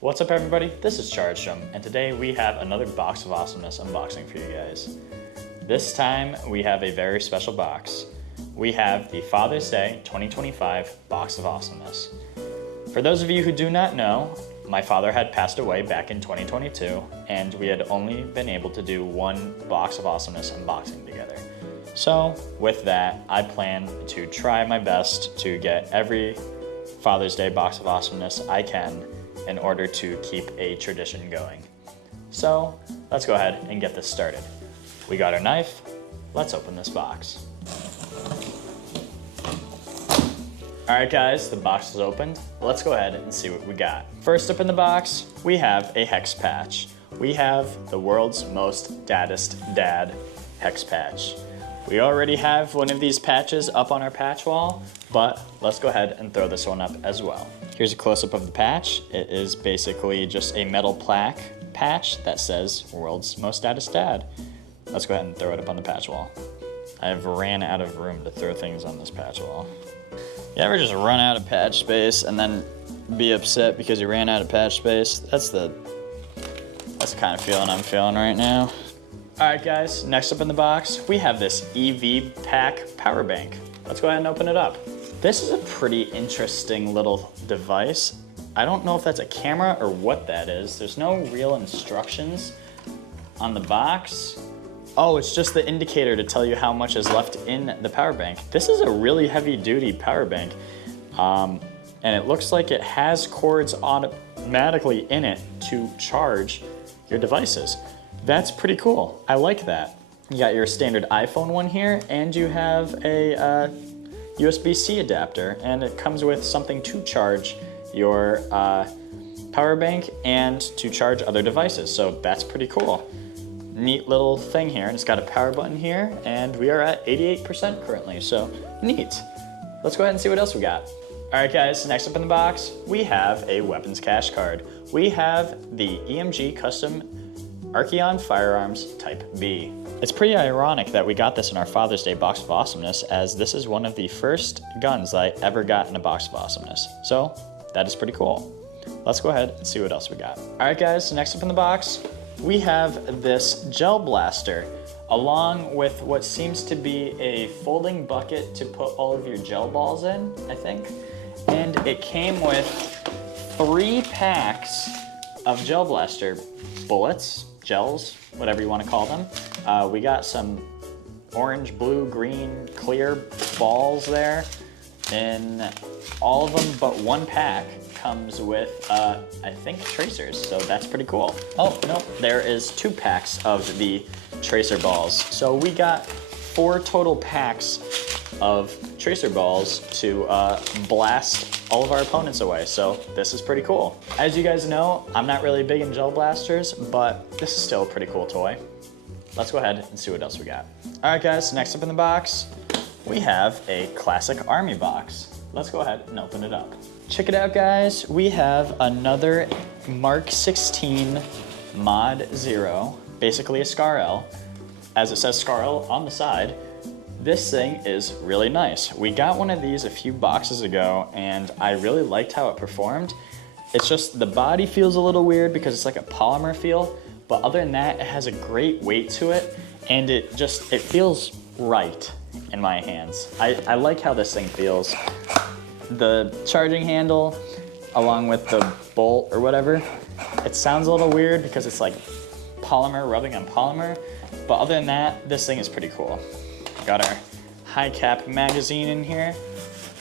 What's up everybody, this is Chardstrom, and today we have another Box of Awesomeness unboxing for you guys. This time we have a very special box. We have the Father's Day 2025 Box of Awesomeness. For those of you who do not know, my father had passed away back in 2022, and we had only been able to do one Box of Awesomeness unboxing together. So with that, I plan to try my best to get every Father's Day Box of Awesomeness I can in order to keep a tradition going. So let's go ahead and get this started. We got our knife, let's open this box. All right guys, the box is opened. Let's go ahead and see what we got. First up in the box, we have a hex patch. We have the world's most daddest dad hex patch. We already have one of these patches up on our patch wall, but let's go ahead and throw this one up as well. Here's a close-up of the patch. It is basically just a metal plaque patch that says world's most daddest dad. Let's go ahead and throw it up on the patch wall. I've ran out of room to throw things on this patch wall. You ever just run out of patch space and then be upset because you ran out of patch space? That's the kind of feeling I'm feeling right now. All right guys, next up in the box, we have this Evike power bank. Let's go ahead and open it up. This is a pretty interesting little device. I don't know if that's a camera or what that is. There's no real instructions on the box. Oh, it's just the indicator to tell you how much is left in the power bank. This is a really heavy duty power bank. And it looks like it has cords automatically in it to charge your devices. That's pretty cool. I like that. You got your standard iPhone one here, and you have a USB-C adapter, and it comes with something to charge your power bank and to charge other devices. So that's pretty cool. Neat little thing here, and it's got a power button here, and we are at 88% currently, so neat. Let's go ahead and see what else we got. All right guys, next up in the box, we have a weapons cache card. We have the EMG Custom Archeon Firearms Type B. It's pretty ironic that we got this in our Father's Day Box of Awesomeness, as this is one of the first guns that I ever got in a Box of Awesomeness. So that is pretty cool. Let's go ahead and see what else we got. All right guys, next up in the box, we have this gel blaster along with what seems to be a folding bucket to put all of your gel balls in, I think. And it came with 3 packs of gel blaster bullets, gels, whatever you want to call them. We got some orange, blue, green, clear balls there. And all of them but one pack comes with, I think, tracers, so that's pretty cool. Oh, no, there is 2 packs of the tracer balls. So we got 4 total packs of tracer balls to blast all of our opponents away, so this is pretty cool. As you guys know, I'm not really big in gel blasters, but this is still a pretty cool toy. Let's go ahead and see what else we got. All right guys, next up in the box, we have a classic army box. Let's go ahead and open it up. Check it out guys, we have another Mark 16 Mod 0, basically a SCAR-L. As it says SCAR-L on the side, this thing is really nice. We got one of these a few boxes ago, and I really liked how it performed. It's just the body feels a little weird because it's like a polymer feel, but other than that, it has a great weight to it, and it feels right in my hands. I like how this thing feels. The charging handle, along with the bolt or whatever, it sounds a little weird because it's like polymer rubbing on polymer, but other than that, this thing is pretty cool. Got our high cap magazine in here,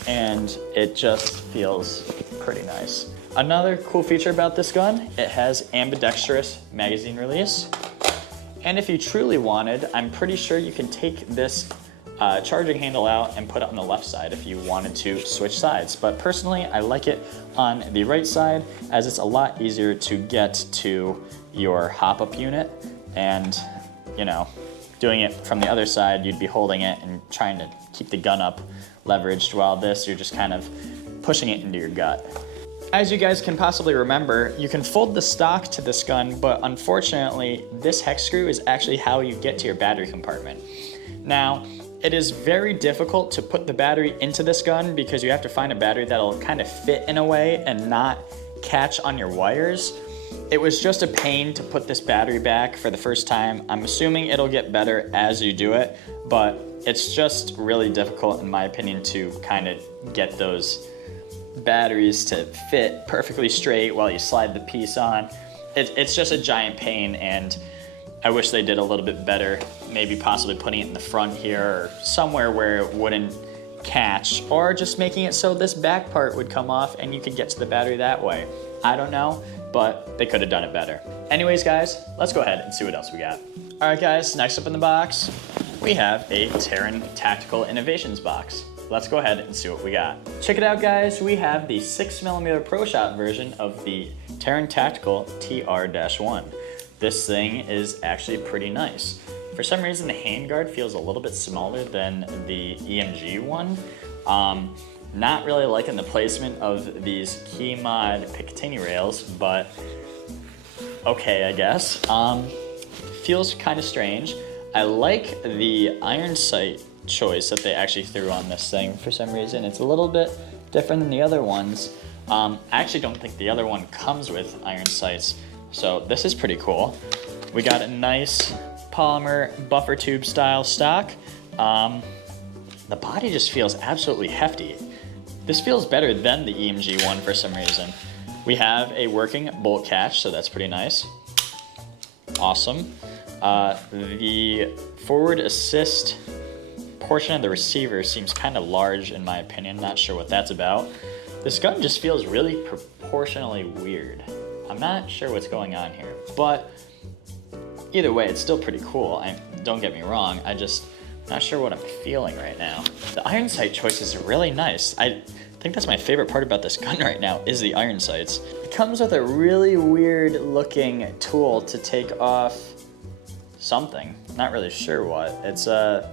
and it just feels pretty nice. Another cool feature about this gun, it has ambidextrous magazine release. And if you truly wanted, I'm pretty sure you can take this charging handle out and put it on the left side if you wanted to switch sides. But personally, I like it on the right side, as it's a lot easier to get to your hop-up unit, and you know, doing it from the other side, you'd be holding it and trying to keep the gun up leveraged, while this, you're just kind of pushing it into your gut. As you guys can possibly remember, you can fold the stock to this gun, but unfortunately, this hex screw is actually how you get to your battery compartment. Now, it is very difficult to put the battery into this gun because you have to find a battery that'll kind of fit in a way and not catch on your wires. It was just a pain to put this battery back for the first time. I'm assuming it'll get better as you do it, but it's just really difficult in my opinion to kind of get those batteries to fit perfectly straight while you slide the piece on. It's just a giant pain, and I wish they did a little bit better, maybe possibly putting it in the front here or somewhere where it wouldn't catch, or just making it so this back part would come off and you could get to the battery that way. I don't know, but they could have done it better. Anyways, guys, let's go ahead and see what else we got. All right, guys, next up in the box, we have a Terran Tactical Innovations box. Let's go ahead and see what we got. Check it out, guys. We have the 6mm Pro Shot version of the Terran Tactical TR-1. This thing is actually pretty nice. For some reason, the handguard feels a little bit smaller than the EMG one. Not really liking the placement of these key mod Picatinny rails, but okay, I guess. Feels kind of strange. I like the iron sight choice that they actually threw on this thing for some reason. It's a little bit different than the other ones. I actually don't think the other one comes with iron sights, so this is pretty cool. We got a nice polymer buffer tube style stock. The body just feels absolutely hefty. This feels better than the EMG one for some reason. We have a working bolt catch, so that's pretty nice. Awesome. The forward assist portion of the receiver seems kind of large in my opinion. Not sure what that's about. This gun just feels really proportionally weird. I'm not sure what's going on here, but either way, it's still pretty cool. Don't get me wrong, I'm not sure what I'm feeling right now. The iron sight choice is really nice. I think that's my favorite part about this gun right now is the iron sights. It comes with a really weird looking tool to take off something. Not really sure what. It's a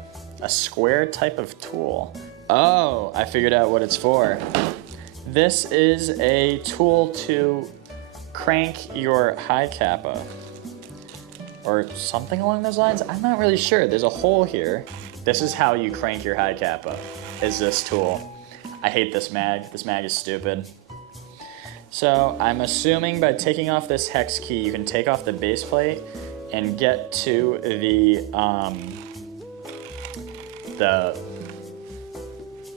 square type of tool. Oh, I figured out what it's for. This is a tool to crank your high kappa or something along those lines. I'm not really sure. There's a hole here. This is how you crank your high kappa, is this tool. I hate this mag. This mag is stupid. So I'm assuming by taking off this hex key, you can take off the base plate and get to the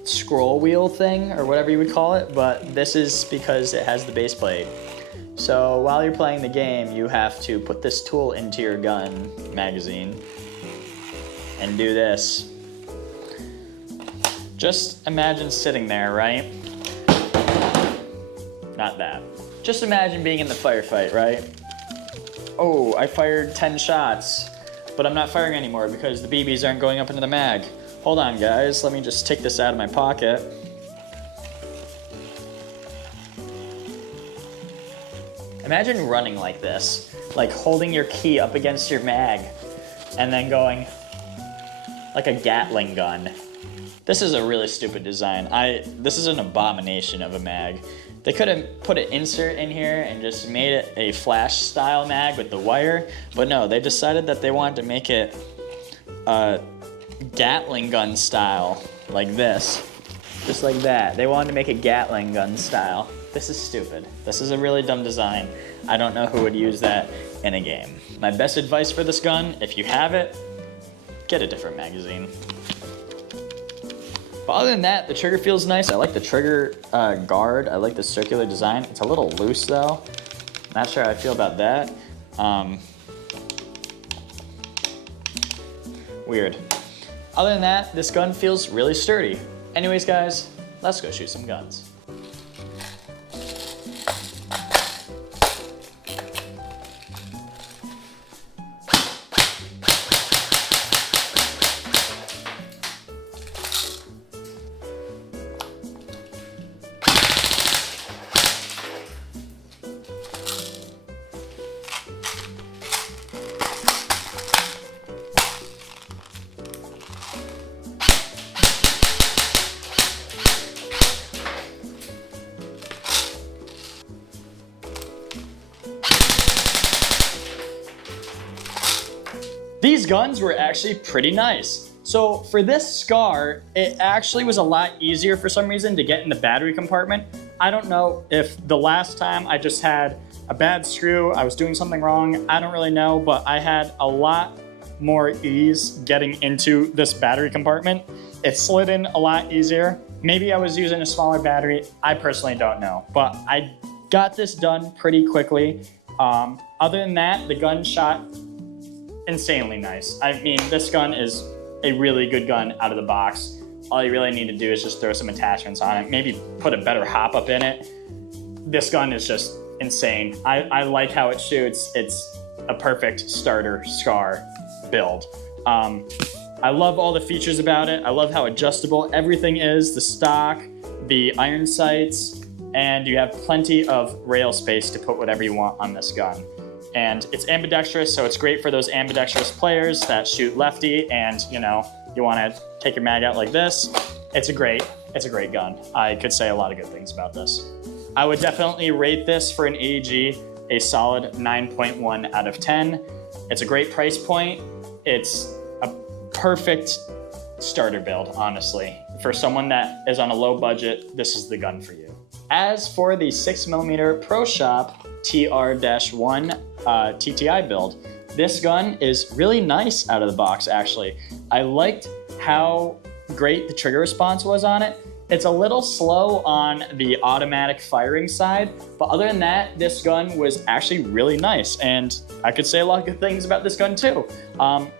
scroll wheel thing, or whatever you would call it, but this is because it has the base plate. So while you're playing the game, you have to put this tool into your gun magazine and do this. Just imagine sitting there, right? Not that. Just imagine being in the firefight, right? Oh, I fired 10 shots, but I'm not firing anymore because the BBs aren't going up into the mag. Hold on, guys. Let me just take this out of my pocket. Imagine running like this, like holding your key up against your mag and then going like a Gatling gun. This is a really stupid design. This is an abomination of a mag. They could have put an insert in here and just made it a flash style mag with the wire, but no, they decided that they wanted to make it Gatling gun style, like this. Just like that. They wanted to make it Gatling gun style. This is stupid. This is a really dumb design. I don't know who would use that in a game. My best advice for this gun, if you have it, get a different magazine. But other than that, the trigger feels nice. I like the trigger guard. I like the circular design. It's a little loose though. Not sure how I feel about that. Weird. Other than that, this gun feels really sturdy. Anyways, guys, let's go shoot some guns. These guns were actually pretty nice. So for this Scar, it actually was a lot easier for some reason to get in the battery compartment I don't know if the last time I just had a bad screw, I was doing something wrong, I don't really know, but I had a lot more ease getting into this battery compartment. It slid in a lot easier. Maybe I was using a smaller battery, I personally don't know, but I got this done pretty quickly. Other than that, the gun shot insanely nice. I mean, this gun is a really good gun out of the box. All you really need to do is just throw some attachments on it, maybe put a better hop up in it. This gun is just insane. I like how it shoots. It's a perfect starter SCAR build. I love all the features about it. I love how adjustable everything is, the stock, the iron sights, and you have plenty of rail space to put whatever you want on this gun. And it's ambidextrous, so it's great for those ambidextrous players that shoot lefty and, you know, you want to take your mag out like this. It's a great gun. I could say a lot of good things about this. I would definitely rate this for an AEG a solid 9.1 out of 10. It's a great price point. It's a perfect starter build, honestly. For someone that is on a low budget, this is the gun for you. As for the 6mm Pro Shop TR-1 TTI build, this gun is really nice out of the box, actually. I liked how great the trigger response was on it. It's a little slow on the automatic firing side, but other than that, this gun was actually really nice, and I could say a lot of good things about this gun too.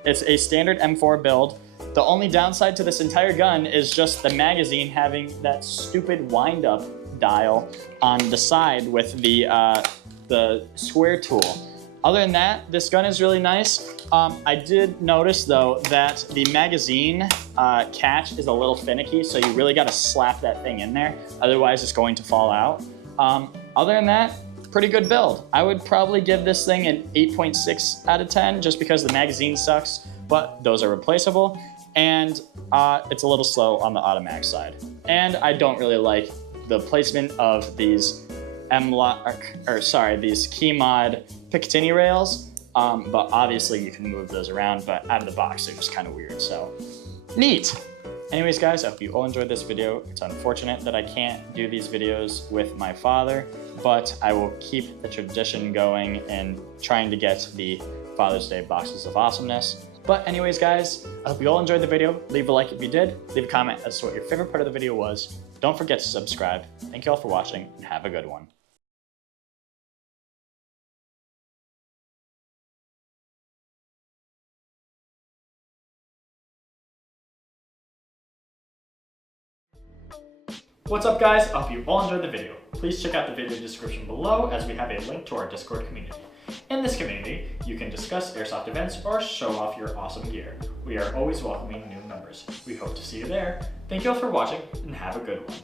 It's a standard M4 build. The only downside to this entire gun is just the magazine having that stupid wind-up dial on the side with the square tool. Other than that, this gun is really nice. I did notice though that the magazine catch is a little finicky, so you really gotta slap that thing in there, otherwise it's going to fall out. Other than that, pretty good build. I would probably give this thing an 8.6 out of 10 just because the magazine sucks, but those are replaceable, and it's a little slow on the automatic side. And I don't really like the placement of these these key mod Picatinny rails, but obviously you can move those around, but out of the box they're just kind of weird, so neat. Anyways guys, I hope you all enjoyed this video. It's unfortunate that I can't do these videos with my father, but I will keep the tradition going and trying to get the Father's Day boxes of awesomeness. But anyways guys, I hope you all enjoyed the video. Leave a like if you did, leave a comment as to what your favorite part of the video was. Don't forget to subscribe. Thank you all for watching, and have a good one. What's up guys, I hope you all enjoyed the video. Please check out the video description below as we have a link to our Discord community. In this community, you can discuss Airsoft events or show off your awesome gear. We are always welcoming new members. We hope to see you there. Thank you all for watching, and have a good one.